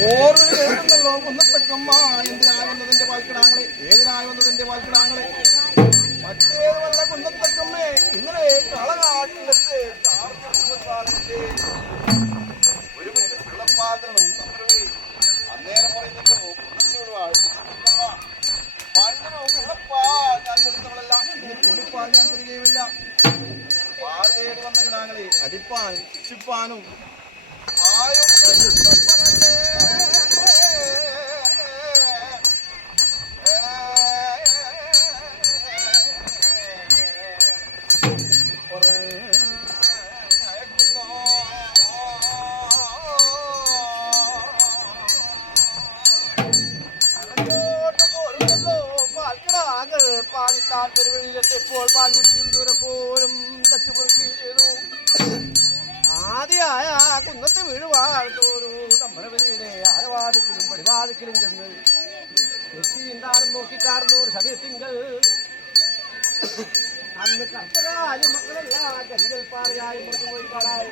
ഓർമ്മ കേൾക്കുന്നല്ലോ കുന്നത്തക്കമ്മ എന്തിനായി വന്നതിന്റെ പാൽക്കിടാങ്ങളെ ഏതിനായി വന്നതിന്റെ പാൽക്കിടാങ്ങളെ മറ്റേത് വല്ല കുന്നത്തക്കമ്മേ ഇന്നലെ കളകാട്ടിലെത്ത് ഒരു പറ്റി പിള്ളപ്പാത്രനും തമ്മിലേ അന്നേരം പറയുന്നല്ലോ കുന്നത്തക്കമ്മ പണ്ടിനോ പിള്ളപ്പാൽ ഞാൻ കൊടുത്തവളെല്ലാം ഇനി തുള്ളിപ്പാൽ ഞാൻ തരികയുമില്ല. പാൽ തേടി വന്ന കിടാങ്ങളെ അടിപ്പാനും ശിക്ഷിപ്പാനും പാൽവെളിയിലെത്തിയപ്പോൾ പാൽ കുടിയും ദൂരപ്പോലും തച്ചുപൊറുക്കി ചെയ്തു. ആദ്യമായ കുന്നത്തെ വീഴുവാൻ തോരു തമ്പരവതിയിലെ ആരവാദിക്കലും പടിവാദിക്കലും ചെന്ന് എത്തിണ്ടാറും നോക്കിക്കാറുന്നോർ സമയത്തിങ്കൽ അന്ന് കർത്തകാലി മക്കളെല്ലാം കരികൽ പാറയായി മൃഗപോയി കാണാൻ